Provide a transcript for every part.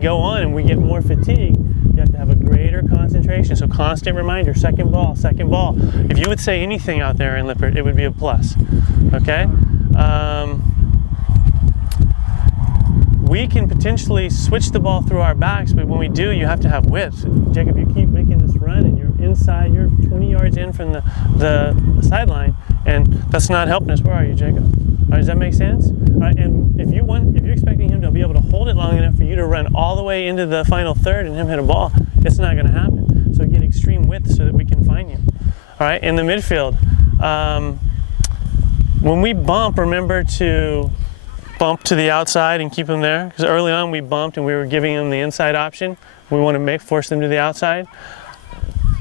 go on and we get more fatigue, you have to have a greater concentration. So constant reminder, second ball, second ball. If you would say anything out there in Lippert, it would be a plus, okay? We can potentially switch the ball through our backs, but when we do, you have to have width. Jacob, you keep making this run and you're inside, you're 20 yards in from the sideline, and that's not helping us. Where are you, Jacob? All right, does that make sense? All right, and if you're expecting him to be able to hold it long enough for you to run all the way into the final third and him hit a ball, it's not gonna happen. So get extreme width so that we can find you. All right, in the midfield, when we bump, remember to bump to the outside and keep them there, because early on we bumped and we were giving them the inside option. We want to force them to the outside.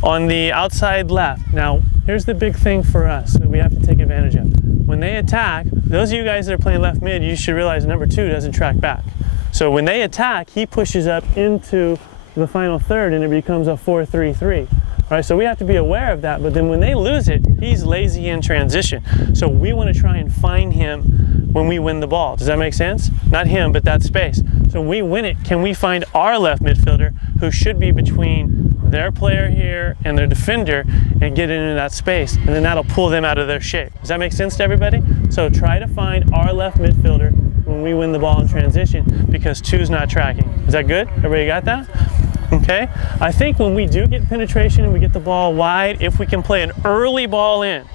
On the outside left, now here's the big thing for us that we have to take advantage of. When they attack, those of you guys that are playing left mid, you should realize number 2 doesn't track back. So when they attack, he pushes up into the final third and it becomes a 4-3-3. All right, so we have to be aware of that, but then when they lose it, he's lazy in transition. So we want to try and find him when we win the ball. Does that make sense? Not him, but that space. So when we win it, can we find our left midfielder who should be between their player here and their defender and get into that space, and then that'll pull them out of their shape. Does that make sense to everybody? So try to find our left midfielder when we win the ball in transition, because 2's not tracking. Is that good? Everybody got that? Okay, I think when we do get penetration and we get the ball wide, if we can play an early ball in,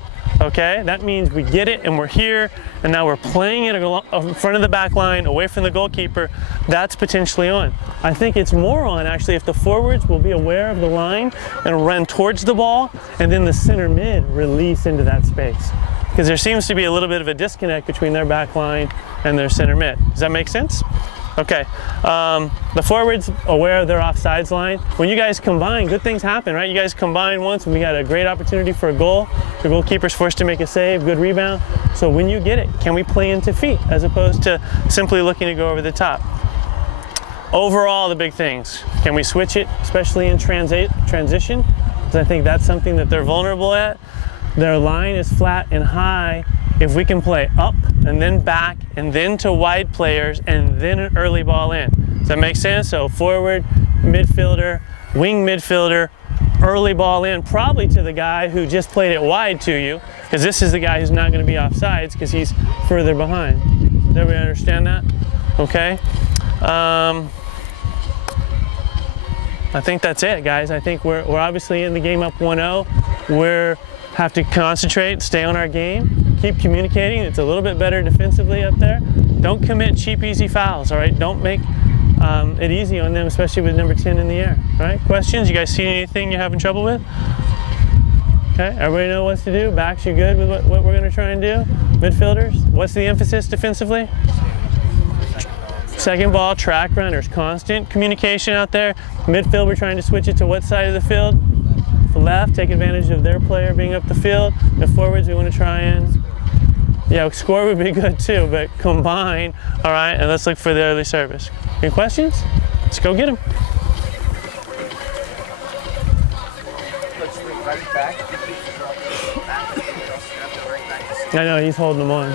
okay, that means we get it and we're here and now we're playing it in front of the back line, away from the goalkeeper, that's potentially on. I think it's more on actually if the forwards will be aware of the line and run towards the ball, and then the center mid release into that space. Because there seems to be a little bit of a disconnect between their back line and their center mid. Does that make sense? Okay, the forwards aware of their offsides line. When you guys combine, good things happen, right? You guys combine once and we got a great opportunity for a goal. The goalkeeper's forced to make a save, good rebound. So when you get it, can we play into feet as opposed to simply looking to go over the top? Overall, the big things. Can we switch it, especially in transition? Because I think that's something that they're vulnerable at. Their line is flat and high. If we can play up and then back and then to wide players and then an early ball in. Does that make sense? So forward, midfielder, wing midfielder, early ball in, probably to the guy who just played it wide to you, because this is the guy who's not going to be offsides because he's further behind. Does everybody understand that? Okay. I think that's it, guys. I think we're obviously in the game up 1-0. We have to concentrate, stay on our game, keep communicating. It's a little bit better defensively up there. Don't commit cheap, easy fouls, all right? Don't make it easy on them, especially with number 10 in the air, all right? Questions? You guys see anything you're having trouble with? Okay, everybody know what to do? Backs, you good with what we're gonna try and do? Midfielders, what's the emphasis defensively? Second ball, track runners, constant communication out there. Midfield, we're trying to switch it to what side of the field? The left, take advantage of their player being up the field. The forwards, we want to try and, yeah, score would be good too, but combine, all right, and let's look for the early service. Any questions? Let's go get them. I know, he's holding them on.